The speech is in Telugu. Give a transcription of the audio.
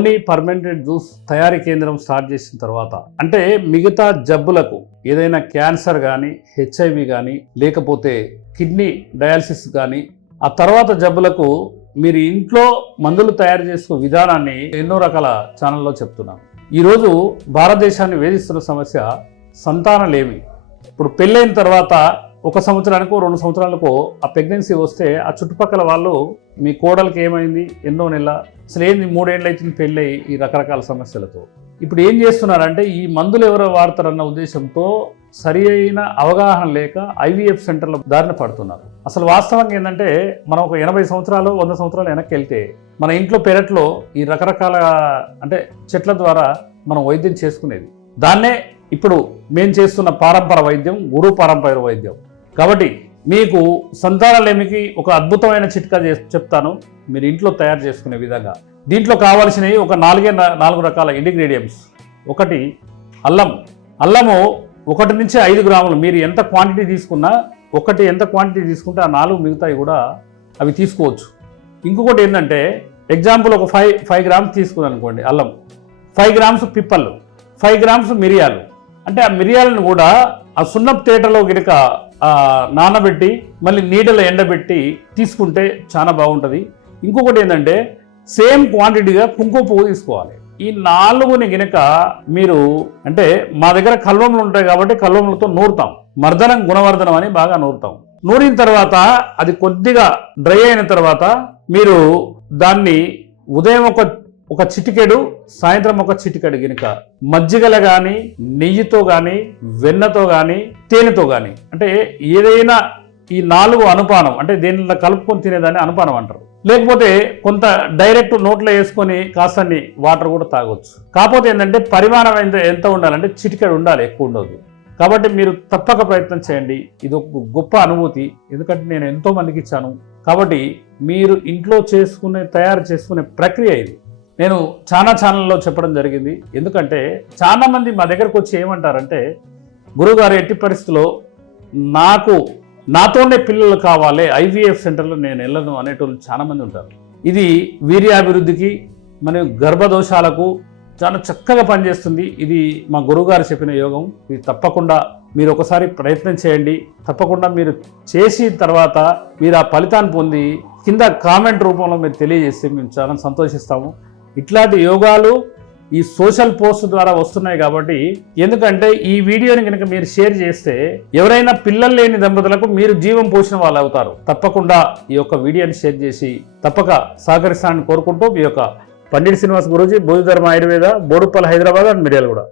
ధోని పర్మనెంట్ జ్యూస్ తయారీ కేంద్రం స్టార్ట్ చేసిన తర్వాత అంటే మిగతా జబ్బులకు ఏదైనా క్యాన్సర్ కానీ హెచ్ఐవి కానీ లేకపోతే కిడ్నీ డయాలసిస్ కానీ ఆ తర్వాత జబ్బులకు మీరు ఇంట్లో మందులు తయారు చేసుకునే విధానాన్ని ఎన్నో రకాల ఛానల్లో చెప్తున్నాను. ఈరోజు భారతదేశాన్ని వేధిస్తున్న సమస్య సంతానలేమి. ఇప్పుడు పెళ్ళైన తర్వాత 1 సంవత్సరానికో 2 సంవత్సరాలకో ఆ ప్రెగ్నెన్సీ వస్తే ఆ చుట్టుపక్కల వాళ్ళు మీ కోడలికి ఏమైంది, ఎన్నో నెల, అసలు ఏంది 3 ఏళ్ళు అవుతుంది పెళ్ళై, ఈ రకరకాల సమస్యలతో ఇప్పుడు ఏం చేస్తున్నారంటే ఈ మందులు ఎవరో వాడతారన్న ఉద్దేశంతో సరి అయిన అవగాహన లేక ఐవీఎఫ్ సెంటర్ల దారిన పడుతున్నారు. అసలు వాస్తవంగా ఏంటంటే మనం ఒక 80 సంవత్సరాలు 100 సంవత్సరాలు వెనక్కి వెళ్తే మన ఇంట్లో పెరట్లో ఈ రకరకాల అంటే చెట్ల ద్వారా మనం వైద్యం చేసుకునేది. దాన్నే ఇప్పుడు మేము చేస్తున్న పారంపర వైద్యం, గురు పారంపర వైద్యం. కాబట్టి మీకు సంతానలేమికి ఒక అద్భుతమైన చిట్కా చెప్తాను, మీరు ఇంట్లో తయారు చేసుకునే విధంగా. దీంట్లో కావాల్సినవి ఒక 4 రకాల ఇంగ్రీడియంట్స్. ఒకటి అల్లం. అల్లము 1 నుంచి 5 గ్రాములు. మీరు ఎంత క్వాంటిటీ తీసుకున్నా, ఎంత క్వాంటిటీ తీసుకుంటే ఆ 4 మిగతాయి కూడా అవి తీసుకోవచ్చు. ఇంకొకటి ఏంటంటే ఎగ్జాంపుల్ ఒక 5 గ్రామ్స్ తీసుకున్నాను అనుకోండి అల్లం, 5 గ్రామ్స్ పిప్పళ్ళు, 5 గ్రామ్స్ మిరియాలు. అంటే ఆ మిరియాలను కూడా ఆ సున్నపు తేటలో గినక నానబెట్టి మళ్ళీ నీడలో ఎండబెట్టి తీసుకుంటే చాలా బాగుంటుంది. ఇంకొకటి ఏంటంటే సేమ్ క్వాంటిటీగా కుంకుమ పువ్వు తీసుకోవాలి. ఈ 4ని గినక మీరు అంటే మా దగ్గర కల్వములు ఉంటాయి కాబట్టి కల్వములతో నూరుతాం. మర్దనం గుణవర్ధనం అని బాగా నూరుతాం. నూరిన తర్వాత అది కొద్దిగా డ్రై అయిన తర్వాత మీరు దాన్ని ఉదయం ఒక చిటికెడు, సాయంత్రం ఒక చిటికెడు గినక మజ్జిగల కానీ, నెయ్యితో కానీ, వెన్నతో కానీ, తేనెతో కానీ, అంటే ఏదైనా ఈ 4 అనుపానం అంటే దీనిలో కలుపుకొని తినేదాన్ని అనుపానం అంటారు. లేకపోతే కొంత డైరెక్ట్ నోట్లో వేసుకొని కాస్తని వాటర్ కూడా తాగొచ్చు. కాకపోతే ఏంటంటే పరిమాణం ఎంత ఉండాలంటే చిటికెడు ఉండాలి, ఎక్కువ ఉండదు. కాబట్టి మీరు తప్పక ప్రయత్నం చేయండి. ఇది ఒక గొప్ప అనుభూతి, ఎందుకంటే నేను ఎంతో మందికి ఇచ్చాను. కాబట్టి మీరు ఇంట్లో తయారు చేసుకునే ప్రక్రియ ఇది. నేను చాలా ఛానల్లో చెప్పడం జరిగింది. ఎందుకంటే చాలా మంది మా దగ్గరకు వచ్చి ఏమంటారంటే, గురువుగారు ఎట్టి పరిస్థితుల్లో నాతోనే పిల్లలు కావాలి, ఐవీఎఫ్ సెంటర్లో నేను వెళ్ళను అనేటోళ్ళు చాలామంది ఉంటారు. ఇది వీర్యాభివృద్ధికి మరియు గర్భదోషాలకు చాలా చక్కగా పనిచేస్తుంది. ఇది మా గురువుగారు చెప్పిన యోగం. ఇది తప్పకుండా మీరు ఒకసారి ప్రయత్నం చేయండి. తప్పకుండా మీరు చేసిన తర్వాత మీరు ఆ ఫలితాన్ని పొంది కింద కామెంట్ రూపంలో మీరు తెలియజేస్తే మేము చాలా సంతోషిస్తాము. ఇట్లాంటి యోగాలు ఈ సోషల్ పోస్ట్ ద్వారా వస్తున్నాయి కాబట్టి, ఎందుకంటే ఈ వీడియోని కనుక మీరు షేర్ చేస్తే ఎవరైనా పిల్లలు లేని దంపతులకు మీరు జీవం పోసిన వాళ్ళు అవుతారు. తప్పకుండా ఈ యొక్క వీడియోని షేర్ చేసి తప్పక సహకరిస్తానని కోరుకుంటూ మీ యొక్క పండిట్ శ్రీనివాస్ గురూజీ, బోధిధర్మ ఆయుర్వేద, బోడుప్పల్, హైదరాబాద్ అండ్ మిర్యాలగూడ.